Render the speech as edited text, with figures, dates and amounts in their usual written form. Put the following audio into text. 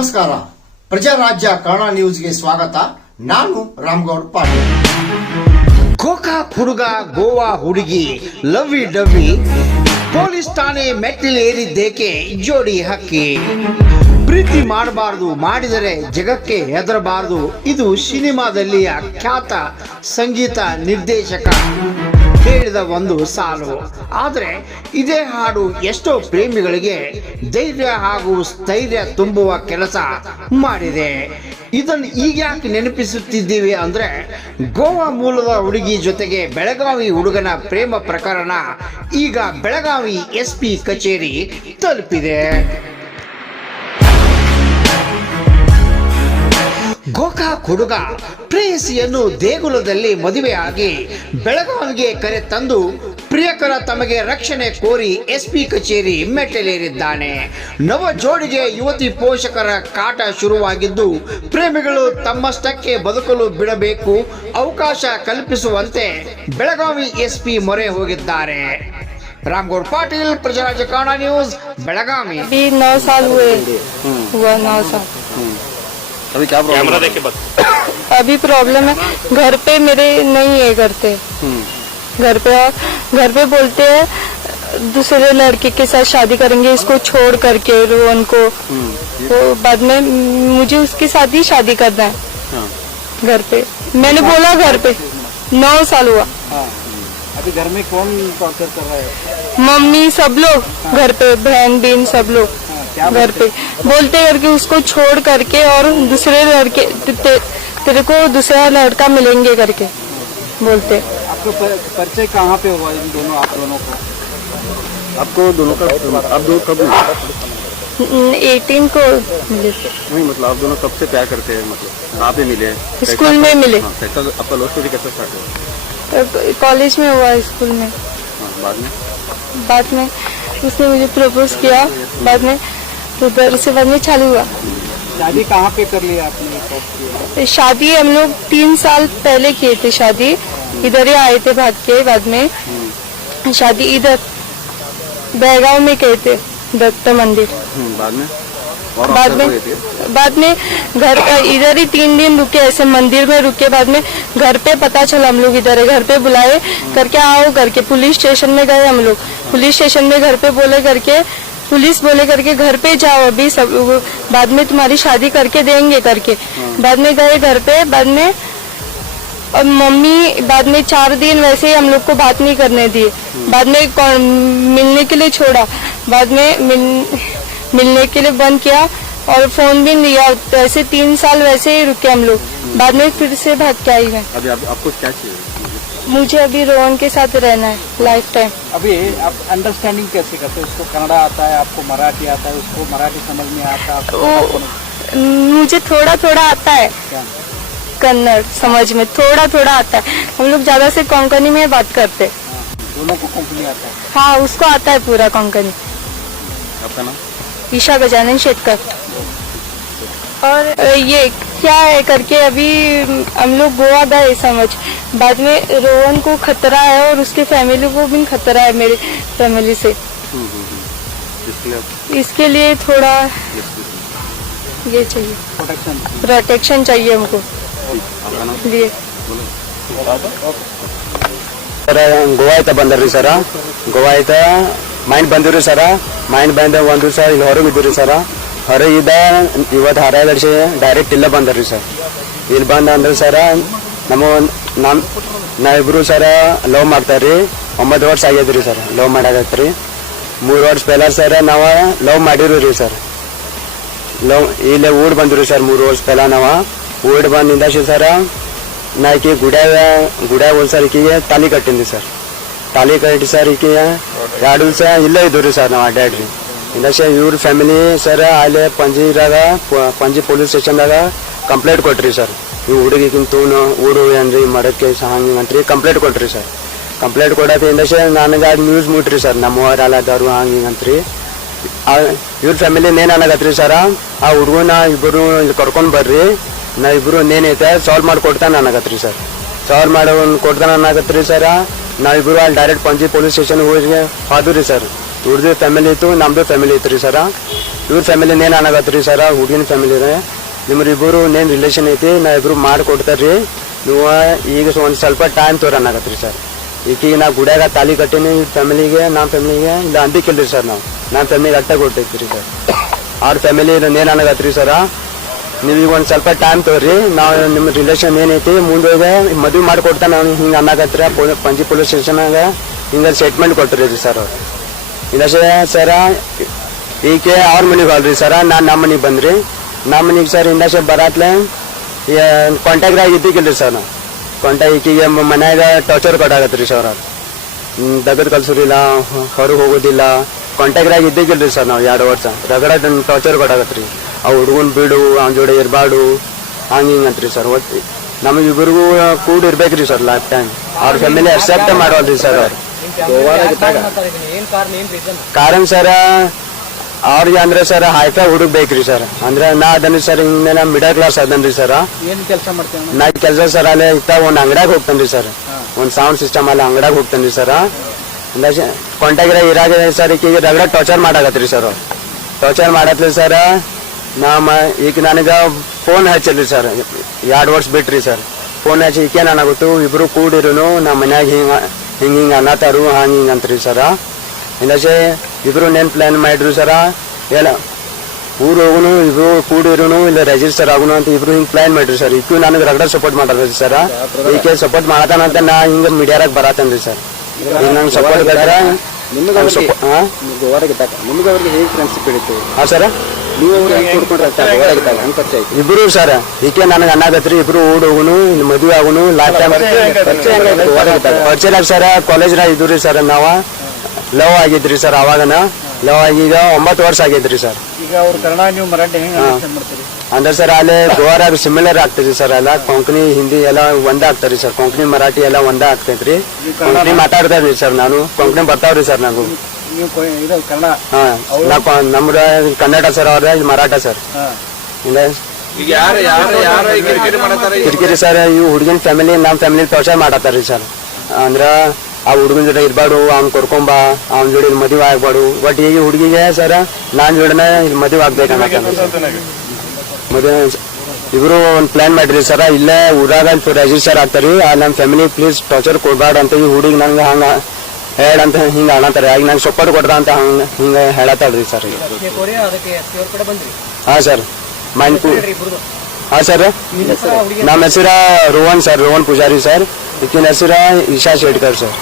ನಮಸ್ಕಾರ. ಪ್ರಜಾರಾಜ್ಯ ಕನ್ನಡ ನ್ಯೂಸ್ಗೆ ಸ್ವಾಗತ. ನಾನು ರಾಮಗೌಡ ಪಾಟೀಲ್. ಗೋಕಾಕ್ ಹುಡುಗ ಗೋವಾ ಹುಡುಗಿ ಲವ್ವಿ ಡವ್ವಿ ಪೊಲೀಸ್ ಠಾಣೆ ಮೆಟ್ಟಿಲೇರಿದ್ದೇಕೆ ಜೋಡಿ ಹಕ್ಕಿ. ಪ್ರೀತಿ ಮಾಡಬಾರದು, ಮಾಡಿದರೆ ಜಗಕ್ಕೆ ಹೆದರಬಾರದು. ಇದು ಸಿನಿಮಾದಲ್ಲಿ ಖ್ಯಾತ ಸಂಗೀತ ನಿರ್ದೇಶಕ ಹೇಳಿದ ಒಂದು ಸಾಲು. ಆದರೆ ಇದೇ ಹಾಡು ಎಷ್ಟೋ ಪ್ರೇಮಿಗಳಿಗೆ ಧೈರ್ಯ ಹಾಗೂ ಸ್ಥೈರ್ಯ ತುಂಬುವ ಕೆಲಸ ಮಾಡಿದೆ. ಇದನ್ನು ಈಗ್ಯಾಕೆ ನೆನಪಿಸುತ್ತಿದ್ದೀವಿ ಅಂದರೆ, ಗೋವಾ ಮೂಲದ ಹುಡುಗಿ ಜೊತೆಗೆ ಬೆಳಗಾವಿ ಹುಡುಗನ ಪ್ರೇಮ ಪ್ರಕರಣ ಈಗ ಬೆಳಗಾವಿ SP ಕಚೇರಿ ತಲುಪಿದೆ. ಗೋಕಾಕ್ ಹುಡುಗ ಪ್ರೇಯಸಿಯನ್ನು ದೇಗುಲದಲ್ಲಿ ಮದುವೆಯಾಗಿ ಬೆಳಗಾವಿಗೆ ಕರೆ ತಂದು ಪ್ರಿಯಕರ ತಮಗೆ ರಕ್ಷಣೆ ಕೋರಿ SP ಕಚೇರಿ ಮೆಟ್ಟಲೇರಿದ್ದಾನೆ. ನವ ಜೋಡಿಗೆ ಯುವತಿ ಪೋಷಕರ ಕಾಟ ಶುರುವಾಗಿದ್ದು, ಪ್ರೇಮಿಗಳು ತಮ್ಮಷ್ಟಕ್ಕೆ ಬದುಕಲು ಬಿಡಬೇಕು, ಅವಕಾಶ ಕಲ್ಪಿಸುವಂತೆ ಬೆಳಗಾವಿ SP ಮೊರೆ ಹೋಗಿದ್ದಾರೆ. रामगौड़ पाटिल, प्रजाराज्य कन्नड़ न्यूज, बेलगावी. अभी 9 साल हुआ 9 साल. अभी क्या प्रॉब्लम है? अभी प्रॉब्लम है, घर पे मेरे नहीं है करते. घर पे बोलते हैं दूसरे लड़के के साथ शादी करेंगे, इसको छोड़ करके रोहन को. तो बाद में मुझे उसके साथ ही शादी करना है. घर पे मैंने बोला, घर पे 9 साल हुआ. अभी घर में कौन टॉर्चर कर रहा है? मम्मी सब लोग घर पे, बहन बहन सब लोग घर पे बोलते करके उसको छोड़ करके और दूसरे लड़के तेरे को दूसरा लड़का मिलेंगे करके बोलते. आपको परिचय कहाँ पे हुआ इन दोनों, आप दोनों को? आपको दोनों का आप दोनों कब मिले? 18 को मिले. नहीं मतलब आप दोनों कब से प्यार करते हैं? मतलब कहाँ पे मिले? स्कूल में मिले. आपका लव स्टोरी कैसे स्टार्ट हुआ? कॉलेज में हुआ, स्कूल में. बाद में उसने मुझे प्रपोज किया. बाद में उधर से बाद में चालू हुआ. शादी कहाँ पे कर लिया आपने? शादी हम लोग 3 साल पहले किए थे. शादी इधर ही आए थे भाग के. बाद में शादी इधर बेलगांव में किए थे, दत्त मंदिर. बाद में घर इधर ही 3 दिन रुके, ऐसे मंदिर में रुके. बाद में घर पे पता चला हम लोग इधर है, घर पे बुलाए करके आओ करके. पुलिस स्टेशन में गए हम लोग. पुलिस स्टेशन में घर पे बोले करके, पुलिस बोले करके घर पे जाओ अभी सब, बाद में तुम्हारी शादी करके देंगे करके. बाद में गए घर पे. बाद में और मम्मी बाद में 4 दिन वैसे ही हम लोग को बात नहीं करने दी. बाद में मिलने के लिए छोड़ा. बाद में मिलने के लिए बंद किया और फोन भी नहीं दिया. ऐसे 3 साल वैसे ही रुके हम लोग. बाद में फिर से भाग के आई मैं. अभी आपको क्या चाहिए? मुझे अभी रोहन के साथ रहना है लाइफ टाइम. अभी आप अंडरस्टैंडिंग कैसे करते हैं? उसको कन्नड़ा आता है, आपको मराठी आता है, उसको मराठी समझ में आता है? मुझे थोड़ा थोड़ा आता है. क्या? कन्नड़ समझ में थोड़ा थोड़ा आता है. हम लोग ज्यादा से कोंकणी में बात करते. दोनों को कोंकणी आता है? हाँ, उसको आता है पूरा कोंकणी. आपका नाम? ईशा गजानन शेटकर. और ये क्या है करके अभी हम लोग गोवा गए समझ. बाद में रोहन को खतरा है और उसके फैमिली को भी खतरा है मेरे फैमिली से. इसके लिए थोड़ा ये चाहिए, प्रोटेक्शन चाहिए हमको. लिए ಗೋವಾ ಆಯ್ತಾ ಬಂದ್ರಿ ಸರ. ಗೋವಾ ಆಯ್ತಾ ಮೈಂಡ್ ಬಂದಿವ್ರಿ ಸರ. ಮೈಂಡ್ ಬಂದ ಒಂದು ದಿವಸ ಇಲ್ಲಿ ಹೊರಗಿದ್ರಿ ಸರ. ಹೊರಗಿದ್ದ ಇವತ್ತು ಹರದರ್ಶಿ ಡೈರೆಕ್ಟ್ ಇಲ್ಲೇ ಬಂದ್ರಿ ಸರ್. ಇಲ್ಲಿ ಬಂದ ಅಂದ್ರೆ ಸರ ನಾವಿಬ್ರು ಸರ ಲವ್ ಮಾಡ್ತಾರ್ರಿ. 9 ವರ್ಷ ಆಗ್ಯದ್ರಿ ಸರ್ ಲವ್ ಮಾಡಾಕತ್ರಿ. 3 ವರ್ಷ ಪೆಹಲ ಸರ ನಾವು ಲವ್ ಮಾಡಿವ್ರಿ ಸರ್. ಲವ್ ಇಲ್ಲೇ ಊಡ್ ಬಂದ್ರಿ ಸರ್. 3 ವರ್ಷ ಪೆಹಲ ನಾವು ಊಡ್ ಬಂದಿಂದ ಸರ ನಾ ಈಕಿ ಗುಡ್ಯಾಗ ಒಂದು ಸರ್ ಈಕಿಗೆ ತಾಲಿ ಕಟ್ಟಿದ್ವಿ ಸರ್. ತಾಲಿ ಕಟ್ಟಿ ಸರ್ ಈಕಿ 2 ದಿವಸ ಇಲ್ಲೇ ಇದ್ವಿ ಸರ್ ನಾವು ಅಡ್ಡಾಡ್ರಿ. ಇಂದಕ್ಷ ಇವ್ರ ಫ್ಯಾಮಿಲಿ ಸರ್ ಅಲ್ಲಿ ಪಂಜಿ ಪೊಲೀಸ್ ಸ್ಟೇಷನ್ದಾಗ ಕಂಪ್ಲೇಂಟ್ ಕೊಟ್ರಿ ಸರ್. ಈ ಹುಡುಗಿಗಿಂತ ತೂನು ಊರು ಏನ್ರಿ ಮಾಡಕ್ಕೆ ಹಂಗೆ ಅಂತರಿ ಕಂಪ್ಲೇಂಟ್ ಕೊಟ್ರಿ ಸರ್. ಕಂಪ್ಲೇಂಟ್ ಕೊಡಕ್ಕೆ ಇಂದಕ್ಷ ನನಗೆ ಅದು ನ್ಯೂಸ್ ಮುಟ್ರಿ ಸರ್. ನಮ್ಮ ಅಲ್ಲದವ್ರು ಹಂಗೆ ಅಂತರಿ. ಇವ್ರ ಫ್ಯಾಮಿಲಿ ಏನ್ ಅನ್ನಕತ್ರಿ ಸರ, ಆ ಹುಡುಗನ ಇಬ್ಬರು ಇಲ್ಲಿ ಕರ್ಕೊಂಡ್ ಬರ್ರಿ, ನಾ ಇಬ್ರು ಏನೈತೆ ಸಾಲ್ವ್ ಮಾಡಿಕೊಡ್ತಾನೆ ಅನ್ನಕತ್ರಿ ಸರ್. ಸಾಲ್ವ್ ಮಾಡಿ ಕೊಡ್ತಾನೆ ಅನ್ನಕತ್ರಿ ಸರ. ನಾವಿಬ್ರು ಅಲ್ಲಿ ಡೈರೆಕ್ಟ್ ಪಂಜಿ ಪೊಲೀಸ್ ಸ್ಟೇಷನ್ ಹೋಗಿ ಹೋದ್ರಿ ಸರ್. ಇವ್ರದ್ದು ಫ್ಯಾಮಿಲಿ ಇತ್ತು, ನಮ್ದು ಫ್ಯಾಮಿಲಿ ಇತ್ತು ರೀ ಸರ. ಇವ್ರ ಫ್ಯಾಮಿಲಿ ನೇನು ಅನ್ನಾಗತ್ರಿ ಸರ ಹುಡುಗಿನ ಫ್ಯಾಮಿಲಿನೇ ನಿಮ್ರಿಬ್ಬರು ನೇನು ರಿಲೇಷನ್ ಐತಿ ನಾ ಇಬ್ರು ಮಾಡಿಕೊಡ್ತಾರ್ರಿ ನೀವು ಈಗ ಒಂದು ಸ್ವಲ್ಪ ಟೈಮ್ ತೋರನ್ನಾಗತ್ರಿ ಸರ್ ಈಗ ನಾ ಗುಡ್ಯಾಗ ತಾಲಿ ಕಟ್ಟೀನಿ ಫ್ಯಾಮಿಲಿಗೆ ನಮ್ಮ ಫ್ಯಾಮಿಲಿಗೆ ಇಲ್ಲ ಅಂದಿಕ್ಕಿಲ್ರಿ ಸರ್ ನಾವು ನಮ್ಮ ಫ್ಯಾಮಿಲಿಗೆ ಅಟ್ಟ ಕೊಟ್ಟೈತ್ರಿ ಸರ್ ಅವ್ರ ಫ್ಯಾಮಿಲಿ ನೇನು ಅನ್ನಾಗತ್ರಿ ಸರ ನೀವೀಗ ಒಂದು ಸ್ವಲ್ಪ ಟೈಮ್ ತೋರಿ ನಾವು ನಿಮ್ಮ ರಿಲೇಷನ್ ಏನೈತಿ ಮುಂದೋಗಿ ಮದುವೆ ಮಾಡಿಕೊಡ್ತಾ ನಾವು ಹಿಂಗೆ ಅನ್ನಕತ್ರ ಪಂಜಿ ಪೊಲೀಸ್ ಸ್ಟೇಷನಾಗ ಹಿಂಗೆ ಸ್ಟೇಟ್ಮೆಂಟ್ ಕೊಟ್ಟಿರಿ ಸರ್ ಅವ್ರು ಇಲ್ಲ ಸರ ಈಕೆ ಅವ್ರ ಮನೆಗೆ ಅಲ್ರಿ ಸರ ನಾನು ನಮ್ಮ ಮನೆಗೆ ಬಂದ್ರಿ ನಮ್ಮ ಮನೆಗೆ ಸರ್ ಇಂದಷ್ಟೇ ಬರತ್ಲೆ ಕಾಂಟ್ಯಾಕ್ಟ್ ಆಗಿ ಇದ್ದಿಕ್ಕಿಲ್ರಿ ಸರ್ ನಾವು ಕಾಂಟ್ಯಾಕ್ಟ್ ಈಕಿಗೆ ಮನ್ಯಾಗ ಟಾರ್ಚರ್ ಕೊಟ್ಟಾಗತ್ರಿ ಸರ್ ಅವ್ರು ದಗದ್ ಕಲ್ಸೋದಿಲ್ಲ ಹೊರಗೆ ಹೋಗೋದಿಲ್ಲ ಕಾಂಟ್ಯಾಕ್ಟ್ ಆಗಿ ಇದ್ದಿಕ್ಕಿಲ್ರಿ ಸರ್ ನಾವು 2 ವರ್ಷ ರಗಡ ಟಾರ್ಚರ್ ಕೊಟ್ಟಾಗತ್ರಿ ಆ ಹುಡುಗನ್ ಬಿಡು ಅವ್ನ ಜೋಡಿ ಇರಬಾರ್ದು ಹಂಗೆ ಹಿಂಗೆ ಅಂತ್ರಿ ಸರ್ ಒಟ್ಟು ನಮಗಿಬ್ಬರಿಗೂ ಕೂಡ ಇರ್ಬೇಕ್ರಿ ಸರ್ ಲೈಫ್ ಟೈಮ್ ಅವ್ರ ಫ್ಯಾಮಿಲಿ ಅಕ್ಸೆಪ್ಟ್ ಮಾಡೋಲ್ರಿ ಸರ್ ಅವ್ರು ಕಾರಣ ಸರ್ ಅವ್ರಿಗೆ ಅಂದ್ರೆ ಸರ್ ಹೈಫೈ ಹುಡುಗ ಬೇಕ್ರಿ ಸರ್ ಅಂದ್ರೆ ನಾ ಅದನ್ರಿ ಸರ್ ಹಿಂಗೆ ನಾ ಮಿಡಲ್ ಕ್ಲಾಸ್ ಅದನ್ರಿ ಸರ್ ಏನ್ ಕೆಲಸ ಮಾಡ್ತೇವೆ ನಾ ಕೆಲಸ ಸರ್ ಅಲ್ಲೇ ಇತ್ತ ಒಂದು ಅಂಗಡ್ಯಾಗ ಹೋಗ್ತೇನ್ರಿ ಸರ್ ಒಂದು ಸೌಂಡ್ ಸಿಸ್ಟಮ್ ಅಲ್ಲಿ ಅಂಗಡ್ಯಾಗ ಹೋಗ್ತೇನ್ರಿ ಸರ್ ಅಂದ್ರೆ ಕಾಂಟ್ಯಾಕ್ಟ್ ಇರಾಗ ಸರ್ ಈಗ ರಗಡ ಟಾರ್ಚರ್ ಮಾಡಾಕತ್ರಿ ಸರ್ ಅವ್ರು ಟಾರ್ಚರ್ ಮಾಡತ್ಲಿ ಸರ್ ಈಗ ನನಗೆ ಫೋನ್ ಹಚ್ಚಿಲ್ರಿ ಸರ್ 2 ವರ್ಷ ಬಿಟ್ರಿ ಸರ್ ಫೋನ್ ಹಚ್ಚಿ ಈಕೆ ನಾನಾಗುತ್ತು ಇಬ್ರು ಕೂಡಿರುನು ನಮ್ಮ ಮನ್ಯಾಗ ಹಿಂಗೆ ಅನ್ನತಾರು ಹಂಗೆ ಹಿಂಗೆ ಅಂತ್ರಿ ಸರ ಇಂದಷ್ಟೇ ಇಬ್ರು ನೇನು ಪ್ಲಾನ್ ಮಾಡಿದ್ರು ಸರ ಎಲ್ಲ ಊರು ಹೋಗುನು ಇಬ್ರು ಕೂಡಿರುನು ಇಲ್ಲ ರಿಜಿಸ್ಟರ್ ಆಗುನು ಅಂತ ಇಬ್ರು ಹಿಂಗೆ ಪ್ಲಾನ್ ಮಾಡ್ರಿ ಸರ್ ಈಗೂ ನನಗೆ ರಗಡ ಸಪೋರ್ಟ್ ಮಾಡ್ರಿ ಸರ್ ಈಕೆ ಸಪೋರ್ಟ್ ಮಾಡತಾನಂತ ನಾ ಹಿಂಗೆ ಮೀಡಿಯಾದಾಗ ಬರತ್ತೇನ್ರಿ ಸರ್ ಈಗ ನಂಗೆ ಸಪೋರ್ಟ್ ಬೇಕಾದ್ರೆ ಗೋವಾದಾಗಿದ್ದಾಗ ನಿಮ್ಗೆ ಅವ್ರಿಗೆ ಹೇಗೆ ಫ್ರೆಂಡ್ಶಿಪ್ ಹಿಡಿತು ಹಾಂ ಸರ ನೀವು ಅವ್ರಿಗೆ ಗೋವಾದಾಗಿದ್ದಾಗ ಹಂಗೆ ಪರಿಚಯ ಆಯ್ತು ಇಬ್ರು ಸರ್ ಈಕೆ ನನಗೆ ಅನ್ನಾಗತ್ರಿ ಇಬ್ರು ಓಡ್ ಹೋಗುನು ಮದುವೆ ಆಗುನು ಲಾಸ್ಟ್ ಟೈಮ್ ಪರಿಚಯ ಸರ್ ಕಾಲೇಜ್ನಾಗ ಇದ್ರಿ ಸರ್ ನಾವ ಲವ್ ಆಗಿದ್ರಿ ಸರ್ ಅವಾಗನ ಲವ್ ಆಗಿ ಈಗ 9 ವರ್ಷ ಆಗಿದ್ರಿ ಸರ್ ಈಗ ಅವ್ರ ಕನ್ನಡ ನೀವು ಮರಾಠಿ ಹೆಂಗೆ ಅಂಡರ್ಸ್ಟ್ಯಾಂಡ್ ಮಾಡ್ತೀರಿ ಅಂದ್ರೆ ಸರ್ ಅಲ್ಲಿ ಗೋವಾದಾಗ ಸಿಮಿಲರ್ ಆಗ್ತೈತಿ ಸರ್ ಎಲ್ಲ ಕೊಂಕಣಿ ಹಿಂದಿ ಎಲ್ಲ ಒಂದೇ ಆಗ್ತಾರಿ ಸರ್ ಕೊಂಕಣಿ ಮರಾಠಿ ಎಲ್ಲ ಒಂದೇ ಆಗ್ತೈತ್ರಿ ಕೊಂಕಣಿ ಮಾತಾಡ್ತಾರ್ರಿ ಸರ್ ನಾನು ಕೊಂಕಣಿ ಬರ್ತಾವ್ರಿ ಸರ್ ನಾವು ನೀವು ಇದು ಕನ್ನಡ ಹಾ ನಮ್ದು ಕನ್ನಡ ಸರ್ ಅವ್ರ ಮರಾಠ ಸರ್ ಇಲ್ಲ ಕಿರಿಕಿರಿ ಸರ್ ಇವು ಹುಡುಗಿನ ಫ್ಯಾಮಿಲಿ ನಮ್ಮ ಫ್ಯಾಮಿಲಿ ಟಾರ್ಚರ್ ಮಾಡತ್ತಾರ್ರಿ ಸರ್ ಅಂದ್ರ ಆ ಹುಡುಗನ ಜೊತೆ ಇರ್ಬಾರ್ದು ಅವ್ನ ಕರ್ಕೊಂಬ ಅವ್ನ ಜೋಡಿ ಮದುವೆ ಆಗ್ಬಾರ್ದು ಬಟ್ ಈಗ ಹುಡುಗಿಗೆ ಸರ್ ನಾನ್ ಜೋಡಿನ ಮದುವೆ ಆಗ್ಬೇಕನ್ನತ್ತ ಮದುವೆ ಇಬ್ರು ಒಂದು ಪ್ಲಾನ್ ಮಾಡ್ರಿ ಸರ ಇಲ್ಲೇ ಊರಾಗ ರಿಜಿಸ್ಟರ್ ಆಗ್ತಾರಿ ನಮ್ಮ ಫ್ಯಾಮಿಲಿ ಪ್ಲೀಸ್ ಟಾರ್ಚರ್ ಕೊಡ್ಬಾರ್ದು ಅಂತ ಈ ಹುಡುಗಿ ನಂಗೆ ಹಂಗ ಹೇಳಂತ ಹಿಂಗ ಅನ್ನತಾರೆ ಈಗ ನಂಗೆ ಸಪೋರ್ಟ್ ಕೊಡ್ರ ಅಂತ ಹಿಂಗ ಹೇಳತ್ತಾಳ್ರಿ ಸರ್ ಹಾ ಸರ್ ಹಾ ಸರ್ ನಮ್ಮ ಹೆಸರ ರೋಹನ್ ಸರ್ ರೋಹನ್ ಪೂಜಾರಿ ಸರ್ ಈಕಿನ ಹೆಸರ ಇಶಾ ಶೇಟ್ಕರ್ ಸರ್